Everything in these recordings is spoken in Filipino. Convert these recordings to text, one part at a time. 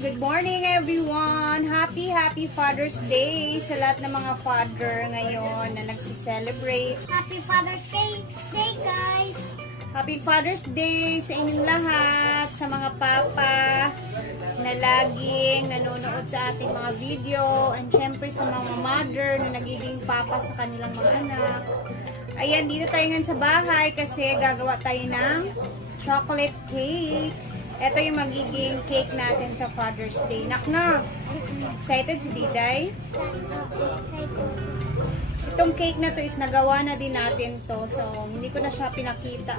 Good morning everyone! Happy Father's Day sa lahat ng mga father ngayon na nagsi-celebrate. Happy Father's Day guys! Happy Father's Day sa inyong lahat, sa mga papa na laging nanonood sa ating mga video, and syempre sa mga mother na nagiging papa sa kanilang mga anak. Ayan, dito tayo ngayon sa bahay kasi gagawa tayo ng chocolate cake. Ito yung magiging cake natin sa Father's Day. Nakna! Excited si Diday? Itong cake na to is nagawa na din natin to. So, hindi ko na siya pinakita.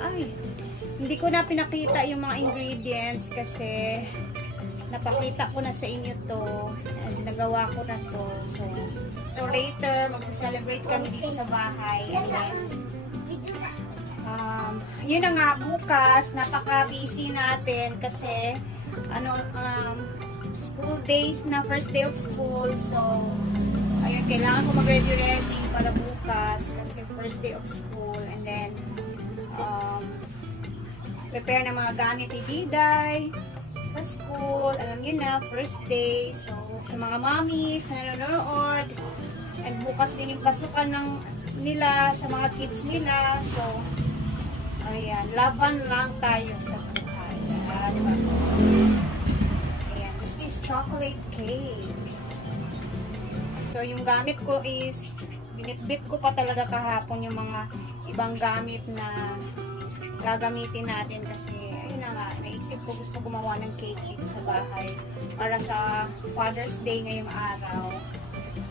Hindi ko na pinakita yung mga ingredients kasi napakita ko na sa inyo to. And nagawa ko na to. So later, magsa-celebrate kami dito sa bahay. And then, yun na nga, bukas, napaka-busy natin kasi school days na, first day of school. So, ayun, kailangan ko mag-ready para bukas kasi first day of school. And then, prepare na mga gamit ni Diday sa school. Alam niyo na, first day. So, sa mga mommies na nanonood. And bukas din yung pasukan nila sa mga kids nila. So, ayan, laban lang tayo sa buhay. Diba? Ayan, this is chocolate cake. So, yung gamit ko is, binitbit ko pa talaga kahapon yung mga ibang gamit na gagamitin natin kasi, ayun na nga, naisip ko gusto gumawa ng cake dito sa bahay para sa Father's Day ngayong araw.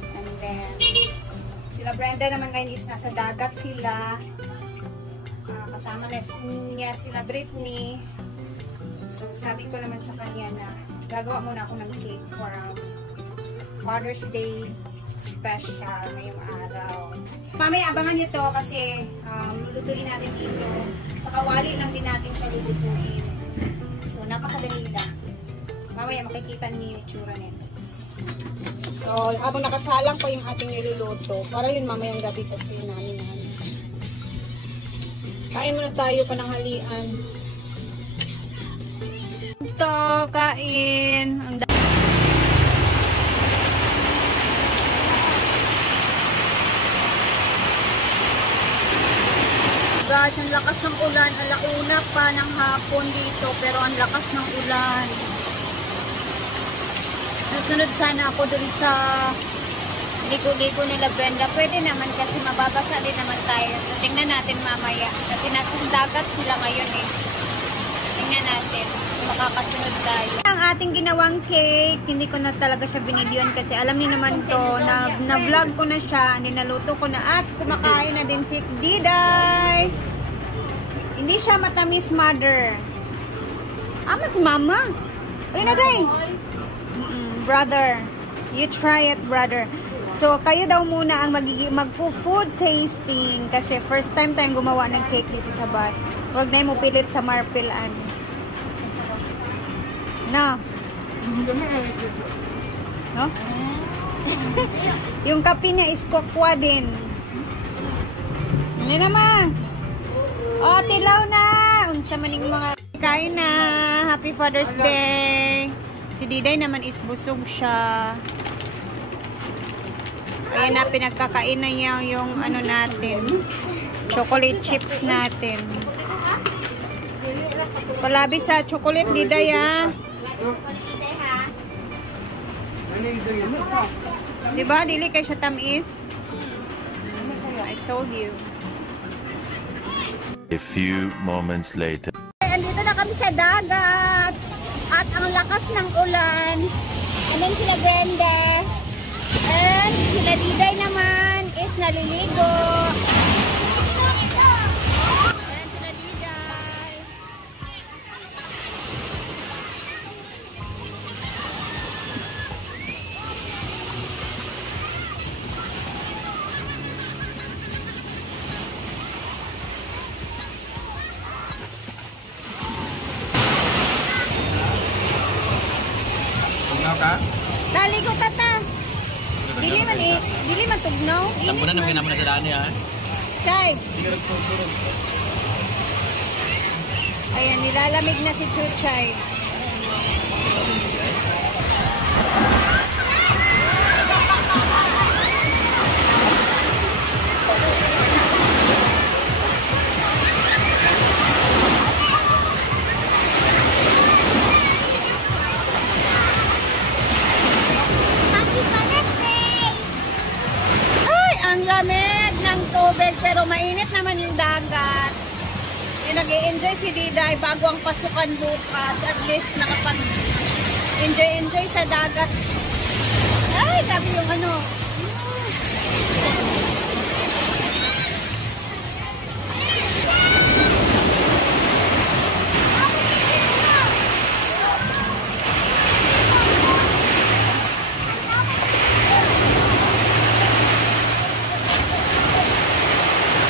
And then, sila Brenda naman ngayon is nasa dagat sila. Kasama na niya sila Britney. So, sabi ko naman sa kanya na gagawa muna ako ng cake for Father's Day special ngayong araw. Mamaya abangan nyo to kasi lulutuin natin dito. Sa kawali lang din natin siya lulutuin. So, napakadali lang. Mamaya makikita niyo yung itsura nito. So, habang nakasalang pa yung ating niluluto, para yun mamayang gabi kasi namin. Kain muna tayo pananghalian. Ito, kain. Guys, ang lakas ng ulan. Alauna pa ng hapon dito, pero ang lakas ng ulan. Nasunod sana ako dun sa ligo-ligo nila Brenda. Pwede naman kasi mababasa din naman tayo. So, tingnan natin mamaya. Kasi nasa dagat sila ngayon eh. Tingnan natin. Makakasunod tayo. Ang ating ginawang cake, hindi ko na talaga siya binidyon kasi alam niyo naman to, na-vlog ko na siya, naluto ko na at kumakain na din si Diday. Hindi siya matamis, mother. Mas mama. Ayun na day. Brother. You try it, brother. So, kayo daw muna ang mag-food tasting kasi first time tayong gumawa ng cake dito sa bahay. Huwag na mo pilit sa marpilan. No? No? Yung kape niya is kokwa din. Hindi naman. Oh, tilaw na! Unsa maning mga kain na. Happy Father's Day. Si Diday naman is busog siya. Ayan na, pinagkakain na niya yung ano natin. Chocolate chips natin. Palabi sa chocolate, Diday ha. Diba? Dili kay siya tamis. I told you. A few moments later. Andito na kami sa dagat. At ang lakas ng ulan. And then sila Brenda. And sila Diday naman is naliligo. And sila Diday. Tugnaw ka? Naligo tata. Dili man tugnaw. Tampunan naman naman sa daan niya. Chay. Ayan, nilalamig na si Chuchay. nag-i-enjoy si Diday bago ang pasukan bukas. At least nakapag-enjoy sa dagat. Ay, sabi yung ano.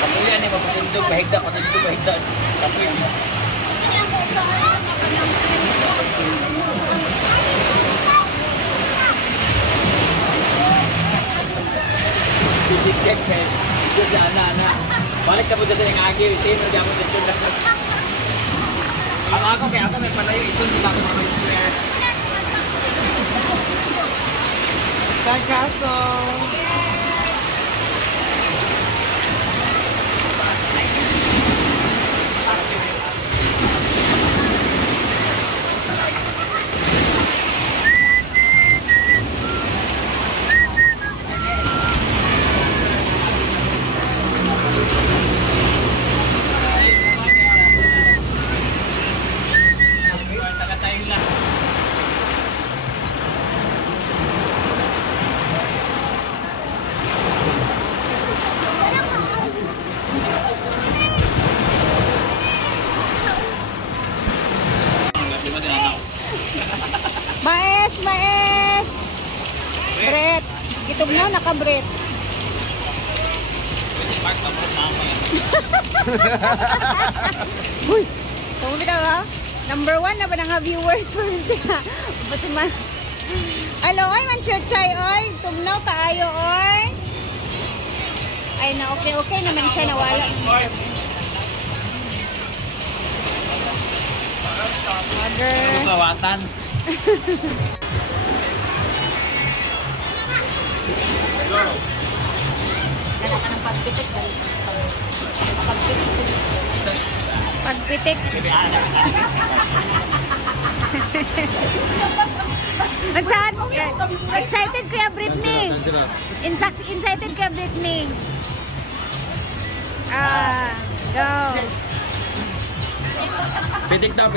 Kapuyan eh, mapatindog, mahigda. Kapuyan. Sisik-sik, men. Ito si Ana. Balik ka po dyan sa yung agil. Sino dyan mo dyan dyan. Ang ako, kaya ako may palayo. Ito, hindi ba ako mamaisir? Kakaso. Maes! Bret! Itog na, naka-bret. Uy! Tumumita ka? Number 1 na ba na nga viewers? Hello, ay man chuchay, oy! Tumnaw kaayo, oy! Ay na, okay naman siya, nawala. Mother! Kawatan. Pagpitik. Saan? Excited kuya Britney. Excited kuya Britney. Go. Pitik daw.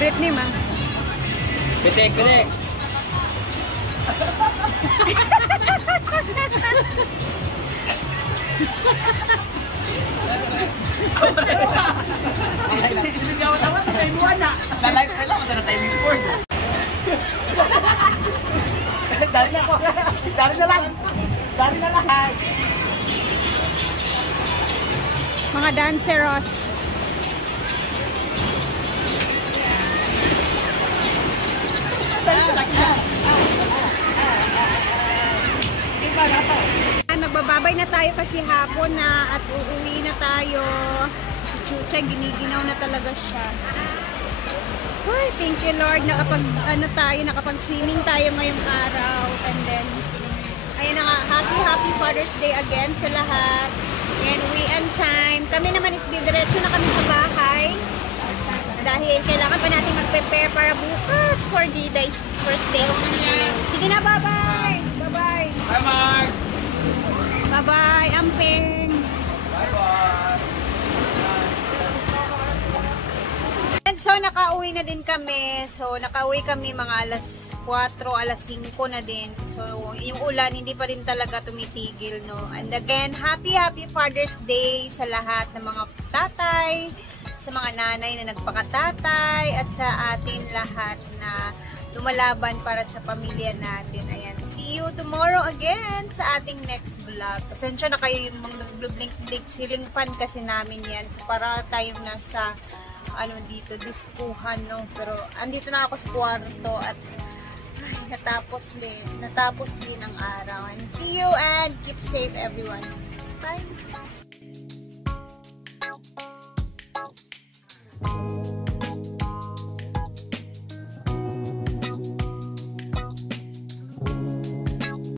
Britney, ma. Pitik. Lalike pa lang, ito na timing board. Dari na lang. Mga danceros. Nagbababay na tayo kasi hapon na at uuwi na tayo. Si Chucha, giniginaw na talaga siya. Ay, thank you Lord. Nakapag-swimming tayo ngayong araw. And then, ayun na nga, happy Father's Day again sa lahat. And uwian time. Kami naman is didiretso na kami sa bahay. Dahil kailangan pa natin mag-prepare para bukas for Diday's first day of school. Sige na, bye-bye! Bye-bye! Bye, Mark! Bye-bye, Amping! Bye-bye! So, nakauwi na din kami. So, nakauwi kami mga alas 4, alas 5 na din. So, yung ulan, hindi pa rin talaga tumitigil, no? And again, happy Father's Day sa lahat ng mga tatay, sa mga nanay na nagpakatatay, at sa atin lahat na lumalaban para sa pamilya natin. Ayan. See you tomorrow again sa ating next vlog. Pasensya na kayo yung mga blink ceiling fan kasi namin yan. So, para tayong nasa dito, diskuhan, no? Pero, andito na ako sa kwarto at natapos din ang araw. And see you and keep safe everyone. Bye!